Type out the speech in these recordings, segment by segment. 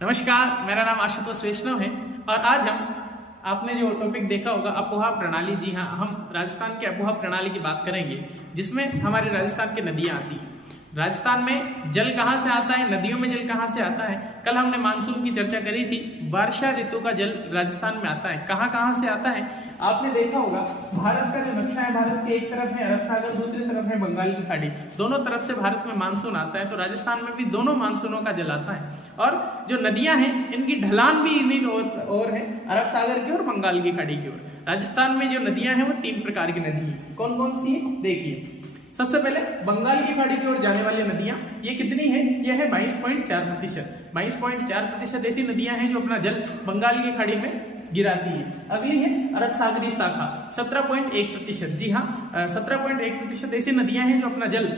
नमस्कार, मेरा नाम आशुतोष वैष्णव है और आज आपने जो टॉपिक देखा होगा अपोहा प्रणाली। जी हाँ, हम राजस्थान के अपोहा प्रणाली की बात करेंगे जिसमें हमारे राजस्थान की नदियाँ आती हैं। राजस्थान में जल कहाँ से आता है, नदियों में जल कहाँ से आता है। कल हमने मानसून की चर्चा करी थी। वर्षा ऋतु का जल राजस्थान में आता है। कहाँ कहाँ से आता है आपने देखा होगा। भारत का जो नक्शा है, भारत के एक तरफ है अरब सागर, दूसरी तरफ है बंगाल की खाड़ी। दोनों तरफ से भारत में मानसून आता है, तो राजस्थान में भी दोनों मानसूनों का जल आता है। और जो नदियां हैं इनकी ढलान भी इन्हीं और है, अरब सागर की और बंगाल की खाड़ी की ओर। राजस्थान में जो नदियां हैं वो 3 प्रकार की नदी है। कौन कौन सी है देखिए। सबसे पहले बंगाल की खाड़ी की ओर जाने वाली नदियां, ये कितनी है? ये है 22.4%। 22.4% ऐसी नदियां हैं जो अपना जल बंगाल की खाड़ी में गिराती है। अब ये है अरब सागरी शाखा 17.1%। जी हाँ, 17.1% ऐसी नदियां हैं जो अपना जल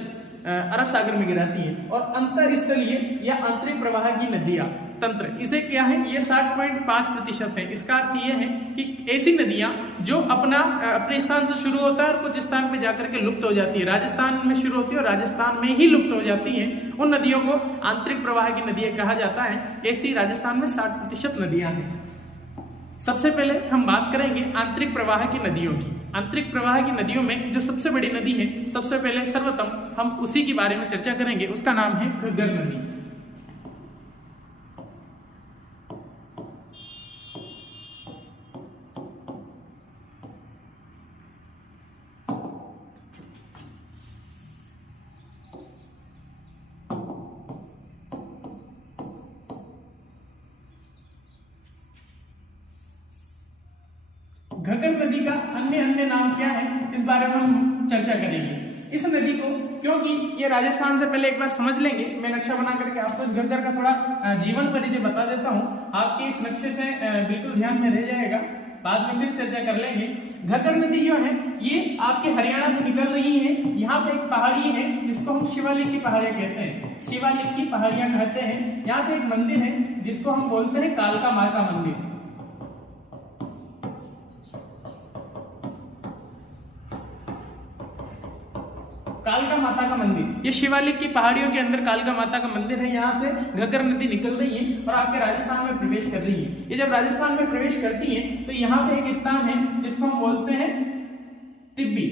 अरब सागर में गिराती है। और अंतर स्थलीय या आंतरिक प्रवाह की नदियां तंत्र, इसे क्या है, ये 60.5% है। इसका अर्थ ये है कि ऐसी नदियां जो अपने स्थान से शुरू होता है और कुछ स्थान पे जाकर के लुप्त हो जाती है। राजस्थान में शुरू होती है और राजस्थान में ही लुप्त हो जाती है। उन नदियों को आंतरिक प्रवाह की नदियां कहा जाता है। ऐसी राजस्थान में 60% नदियां हैं। सबसे पहले हम बात करेंगे आंतरिक प्रवाह की नदियों की। आंतरिक प्रवाह की नदियों में जो सबसे बड़ी नदी है, सबसे पहले सर्वप्रथम हम उसी के बारे में चर्चा करेंगे। उसका नाम है घग्गर नदी। घग्गर नदी का अन्य नाम क्या है, इस बारे में हम चर्चा करेंगे। इस नदी को, क्योंकि ये राजस्थान से पहले एक बार समझ लेंगे, मैं नक्शा बना करके आपको इस घग्गर का थोड़ा जीवन परिचय बता देता हूँ। आपके इस नक्शे से बिल्कुल ध्यान में रह जाएगा, बाद में फिर चर्चा कर लेंगे। घग्गर नदी जो है ये आपके हरियाणा से निकल रही है। यहाँ पे एक पहाड़ी है जिसको हम शिवालिक की पहाड़ियां कहते हैं। शिवालिक की पहाड़ियां कहते हैं। यहाँ पे एक मंदिर है जिसको हम बोलते हैं कालका माता मंदिर। कालका माता का मंदिर, ये शिवालिक की पहाड़ियों के अंदर कालका माता का मंदिर है। यहाँ से घग्गर नदी निकल रही है और आपके राजस्थान में प्रवेश कर रही है। ये जब राजस्थान में प्रवेश करती है तो यहाँ पे एक स्थान है जिसको हम बोलते हैं टिब्बी।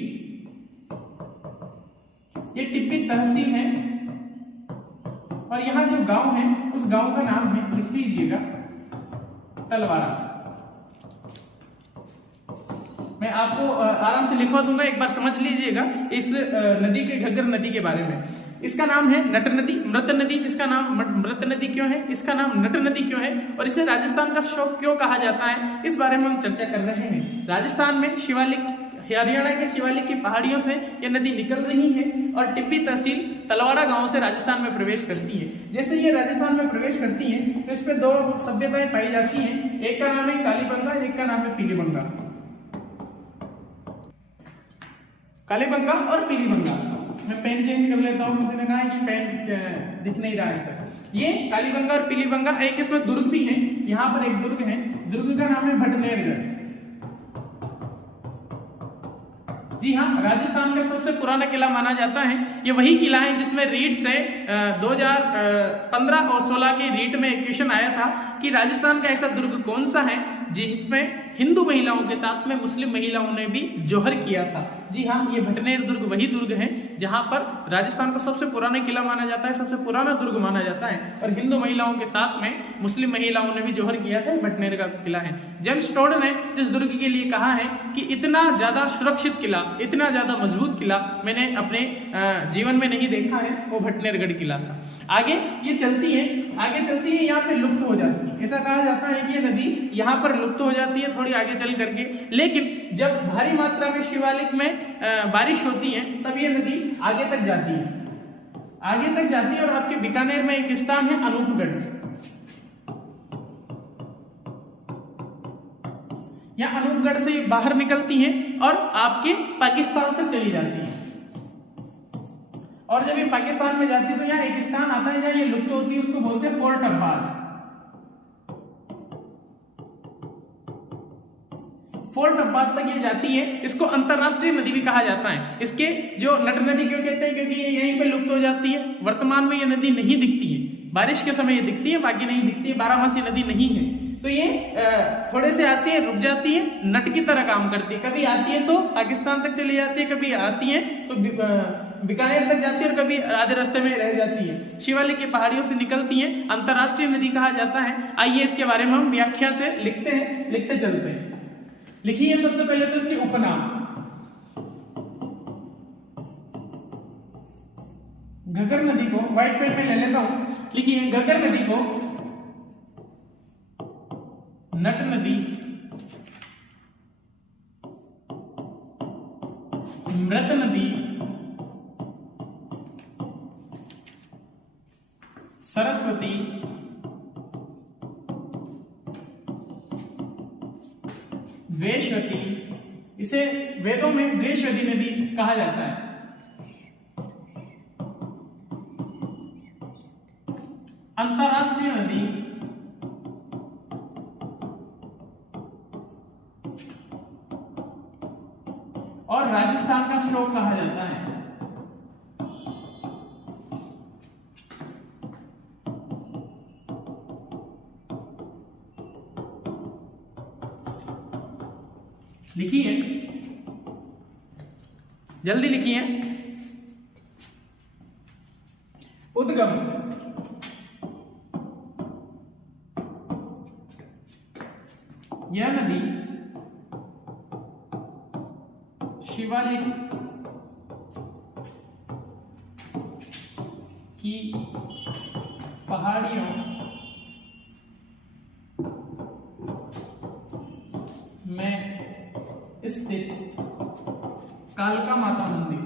ये टिब्बी तहसील है और यहाँ जो गांव है उस गांव का नाम है, लिख लीजिएगा, तलवाड़ा। मैं आपको आराम से लिखवा दूंगा, एक बार समझ लीजिएगा इस नदी के, घग्गर नदी के बारे में। इसका नाम है नट नदी, मृत नदी। इसका नाम मृत नदी क्यों है, इसका नाम नट नदी क्यों है और इसे राजस्थान का शोक क्यों कहा जाता है, इस बारे में हम चर्चा कर रहे हैं। राजस्थान में शिवालिक, हरियाणा के शिवालिक की पहाड़ियों से यह नदी निकल रही है और टिब्बी तहसील तलवाड़ा गांव से राजस्थान में प्रवेश करती है। जैसे ये राजस्थान में प्रवेश करती है तो इसमें 2 सभ्यताएं पाई जाती हैं। एक का नाम है कालीबंगा, एक का नाम है पीलीबंगा। कालीबंगा और पीलीबंगा। मैं पेन चेंज कर लेता हूँ, किसी ने कहा कि पेन दिख नहीं रहा है सर। ये कालीबंगा और पीलीबंगा, एक इसमें दुर्ग भी है। यहाँ पर एक दुर्ग है, दुर्ग का नाम है भटनेरगढ़। जी हाँ, राजस्थान का सबसे पुराना किला माना जाता है। ये वही किला है जिसमें रीट से 2015 और 16 की रीट में एक क्वेश्चन आया था कि राजस्थान का ऐसा दुर्ग कौन सा है जिसमें हिंदू महिलाओं के साथ में मुस्लिम महिलाओं ने भी जौहर किया था। जी हाँ, ये भटनेर दुर्ग वही दुर्ग है जहां पर राजस्थान का सबसे पुराना किला माना जाता है, सबसे पुराना दुर्ग माना जाता है और हिंदू महिलाओं के साथ में मुस्लिम महिलाओं ने भी जौहर किया था। भटनेर का किला है। जेम्स टोड ने जिस दुर्ग के लिए कहा है कि इतना ज्यादा सुरक्षित किला, इतना ज्यादा मजबूत किला मैंने अपने जीवन में नहीं देखा है, वो भटनेरगढ़ किला था। आगे ये चलती है, यहाँ पे लुप्त हो जाती है। ऐसा कहा जाता है कि ये नदी यहाँ पर लुप्त हो जाती है थोड़ी आगे चल करके, लेकिन जब भारी मात्रा में शिवालिक में बारिश होती है तब ये नदी आगे तक जाती है और आपके बीकानेर में एक स्थान है अनूपगढ़। यहाँ अनूपगढ़ से बाहर निकलती है और आपके पाकिस्तान तक चली जाती है। और जब ये पाकिस्तान में जाती है तो यहाँ एक स्थान आता है जहाँ ये लुप्त होती है, उसको बोलते हैं फोर्ट अब्बास। फोर्ट अब्बास तक ये जाती है। इसको अंतरराष्ट्रीय नदी भी कहा जाता है। इसके जो नट नदी क्यों कहते हैं, क्योंकि ये यहीं पे लुप्त हो जाती है। वर्तमान में ये नदी नहीं दिखती है। बारिश के समय ये दिखती है, बाकी नहीं दिखती है, बारहमासी नदी नहीं है। तो ये थोड़े से आती है, रुक जाती है, नट की तरह काम करती है। कभी आती है तो पाकिस्तान तक चली जाती है, कभी आती है तो बीकानेर तक जाती है, और कभी आधे रास्ते में रह जाती है। शिवालिक की पहाड़ियों से निकलती है, अंतरराष्ट्रीय नदी कहा जाता है। आइए इसके बारे में हम व्याख्या से लिखते चलते हैं। लिखिए सबसे पहले तो इसके उपनाम। घग्गर नदी को व्हाइट पेन में ले लेता हूं। लिखिए घग्गर नदी को नट नदी, मृत नदी, सरस्वती, द्वेषवती, इसे वेदों में द्वेषवती नदी कहा जाता है। अंतरराष्ट्रीय नदी, और राजस्थान का श्लोक कहा जाता है। लिखिए, जल्दी लिखिए। उद्गम, यह नदी शिवालिक की पहाड़ियों में स्थित कालका माता मंदिर,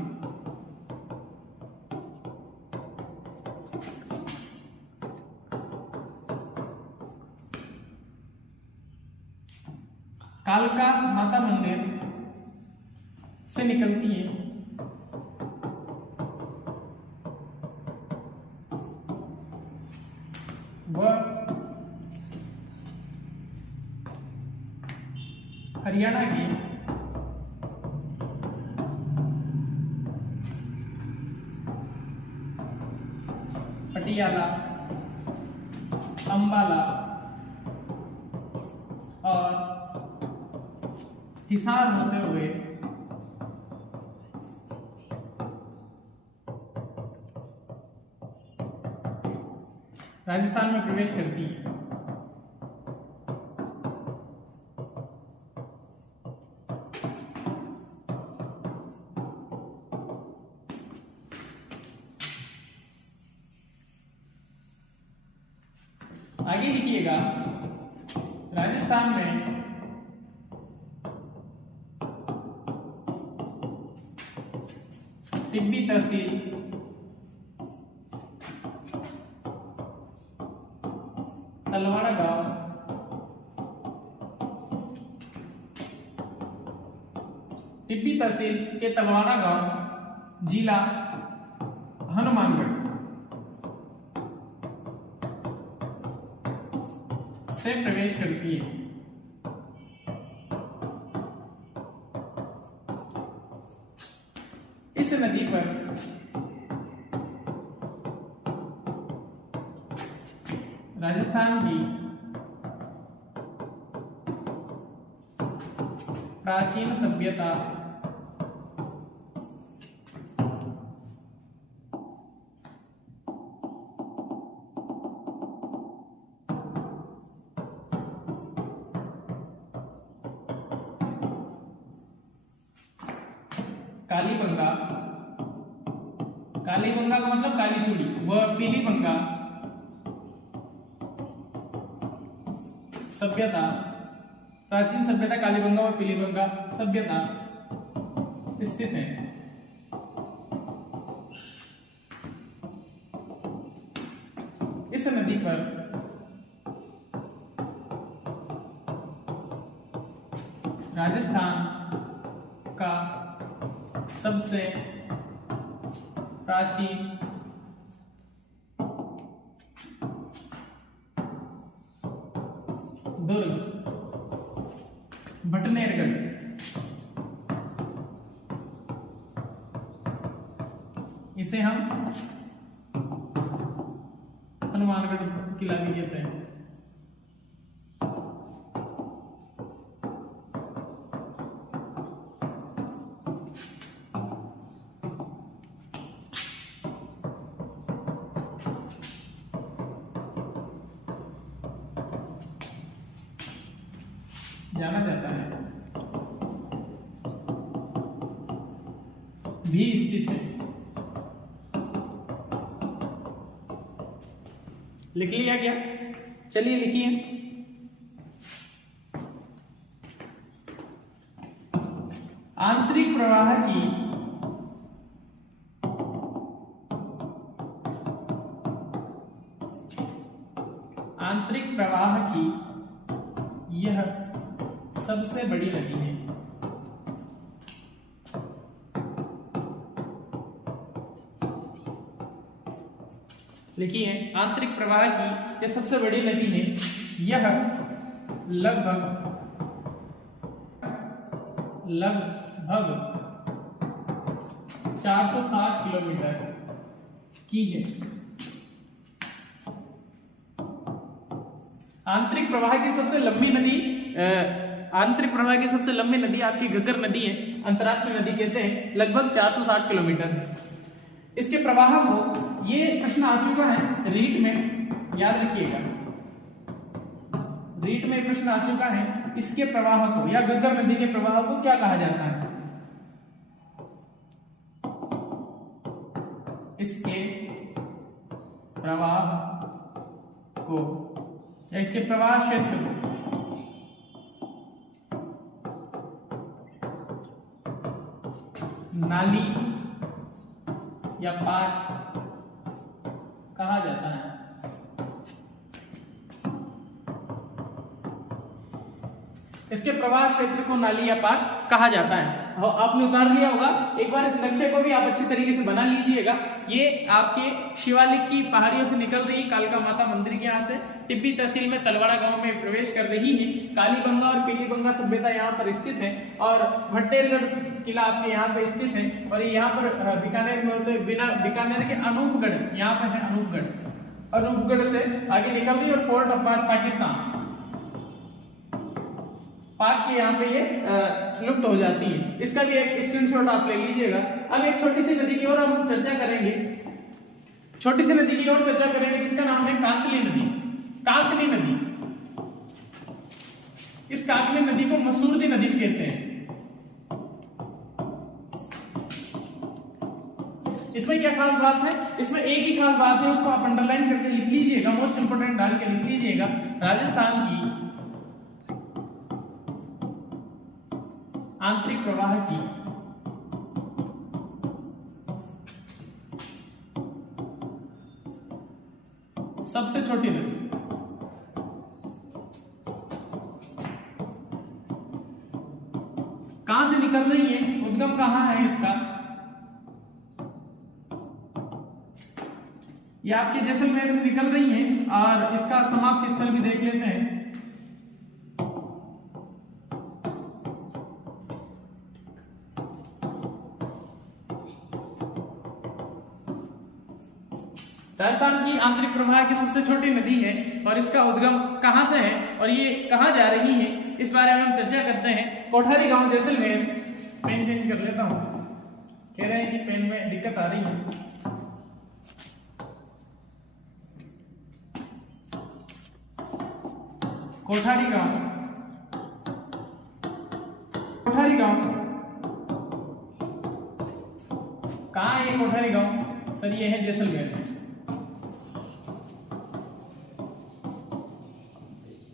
कालका माता मंदिर से निकलती है। वह हरियाणा की पटियाला, अंबाला और हिसार होते हुए राजस्थान में प्रवेश करती है। आगे लिखिएगा, राजस्थान में टिब्बी तहसील, तलवाड़ा गांव, टिब्बी तहसील के तलवाड़ा गांव, जिला हनुमानगढ़ से प्रवेश करती है। इस नदी पर राजस्थान की प्राचीन सभ्यता कालीबंगा, कालीबंगा का मतलब काली चूड़ी, वह पीलीबंगा सभ्यता, प्राचीन सभ्यता कालीबंगा व पीलीबंगा सभ्यता स्थित है। इस नदी पर राजस्थान का सबसे प्राचीन दुर्ग भटनेरगढ़ इसे हम हनुमान किला भी कहते हैं। जाना जाता है, भी स्थित है। लिख लिया क्या? चलिए लिखिए। आंतरिक प्रवाह की यह सबसे बड़ी नदी है। लिखिए, आंतरिक प्रवाह की यह सबसे बड़ी नदी है। यह लगभग 460 किलोमीटर की है। आंतरिक प्रवाह की सबसे लंबी नदी आपकी घग्गर नदी है, अंतरराष्ट्रीय नदी कहते हैं, लगभग 460 किलोमीटर। इसके प्रवाह को, ये प्रश्न आ चुका है रीट में, याद रखिएगा, रीट में प्रश्न आ चुका है। इसके प्रवाह को या घग्गर नदी के प्रवाह को क्या कहा जाता है? इसके प्रवाह को या इसके प्रवाह क्षेत्र को नाली या पाट कहा जाता है। इसके प्रवाह क्षेत्र को नाली या पाट कहा जाता है। आपने उतार लिया होगा, एक बार इस नक्शे को भी आप अच्छी तरीके से बना लीजिएगा। ये आपके शिवालिक की पहाड़ियों से निकल रही कालका माता मंदिर के यहाँ से टिब्बी तहसील में तलवाड़ा गांव में प्रवेश कर रही है। कालीबंगा और पीलीबंगा सभ्यता यहाँ पर स्थित है और भट्टेरगढ़ किला आपके यहाँ पे स्थित है। और यहाँ पर बीकानेर में होते बीकानेर के अनूपगढ़, यहाँ पर है अनूपगढ़ से आगे निकल रही और फोर्ट अब्बास पाकिस्तान पाक के यहाँ पे ये लुप्त हो जाती है। इसका भी एक स्क्रीनशॉट आप ले लीजिएगा। अब एक छोटी सी नदी की ओर हम चर्चा करेंगे, जिसका नाम है कांकली नदी। कांकली नदी, इस कांकली नदी को मसूरदी नदी भी कहते हैं। इसमें क्या खास बात है? इसमें एक ही खास बात है, उसको आप अंडरलाइन करके लिख लीजिएगा, मोस्ट इंपोर्टेंट डाल के लिख लीजिएगा। राजस्थान की आंतरिक प्रवाह की सबसे छोटी नदी। कहां से निकल रही है? उद्गम कहां है इसका? ये आपके जैसलमेर से निकल रही है और इसका समाप्ति स्थल भी देख लेते हैं। राजस्थान की आंतरिक प्रवाह की सबसे छोटी नदी है और इसका उद्गम कहां से है और ये कहां जा रही है, इस बारे में हम चर्चा करते हैं। कोठारी गांव जैसलमेर, पेन चेंज कर लेता हूं, कह रहे हैं कि पेन में दिक्कत आ रही है। कोठारी गांव कहां है ये कोठारी गांव? सर ये है जैसलमेर में।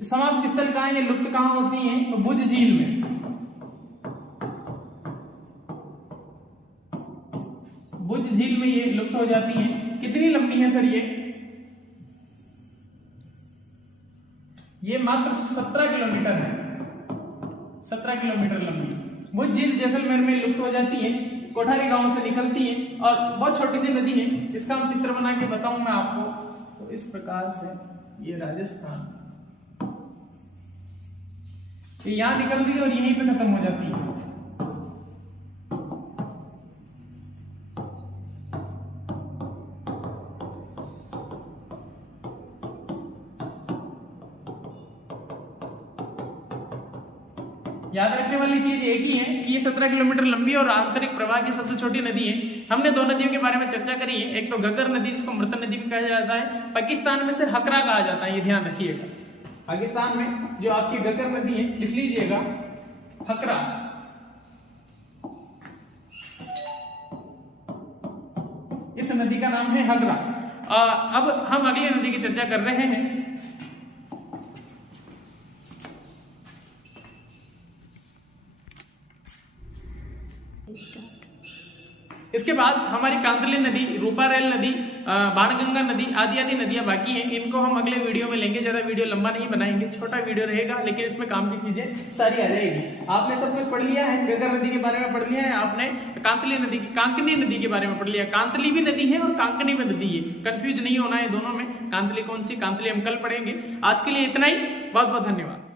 समाप्ति स्थल कहां है, ये लुप्त कहां होती हैं? तो भुज झील में। भुज झील में ये लुप्त हो जाती हैं। कितनी लंबी है सर ये मात्र 17 किलोमीटर है, 17 किलोमीटर लंबी। भुज झील जैसलमेर में लुप्त हो जाती है, कोठारी गांव से निकलती है और बहुत छोटी सी नदी है। इसका हम चित्र बना के बताऊं मैं आपको, तो इस प्रकार से ये राजस्थान ये यहां निकल रही है और यहीं पे खत्म हो जाती है। याद रखने वाली चीज एक ही है कि ये 17 किलोमीटर लंबी और आंतरिक प्रवाह की सबसे छोटी नदी है। हमने दो नदियों के बारे में चर्चा करी है, एक तो घग्गर नदी जिसको मृत नदी भी कहा जाता है, पाकिस्तान में से हकरा कहा जाता है, ये ध्यान रखिएगा। पाकिस्तान में जो आपकी घग्गर नदी है लिख लीजिएगा हकरा। इस नदी का नाम है हकरा। अब हम अगली नदी की चर्चा कर रहे हैं। इसके बाद हमारी कांतली नदी, रूपारेल नदी, बाणगंगा नदी आदि नदियां बाकी हैं। इनको हम अगले वीडियो में लेंगे, ज्यादा वीडियो लंबा नहीं बनाएंगे, छोटा वीडियो रहेगा, लेकिन इसमें काम की चीजें सारी आ जाएगी। आपने सब कुछ पढ़ लिया है, घग्गर नदी के बारे में पढ़ लिया है, आपने कांतली नदी की, कांकनी नदी के बारे में पढ़ लिया। कांतली भी नदी है और कांकनी भी नदी है, कंफ्यूज नहीं होना है दोनों में। कांतली कौन सी, कांतली हम कल पढ़ेंगे। आज के लिए इतना ही, बहुत बहुत धन्यवाद।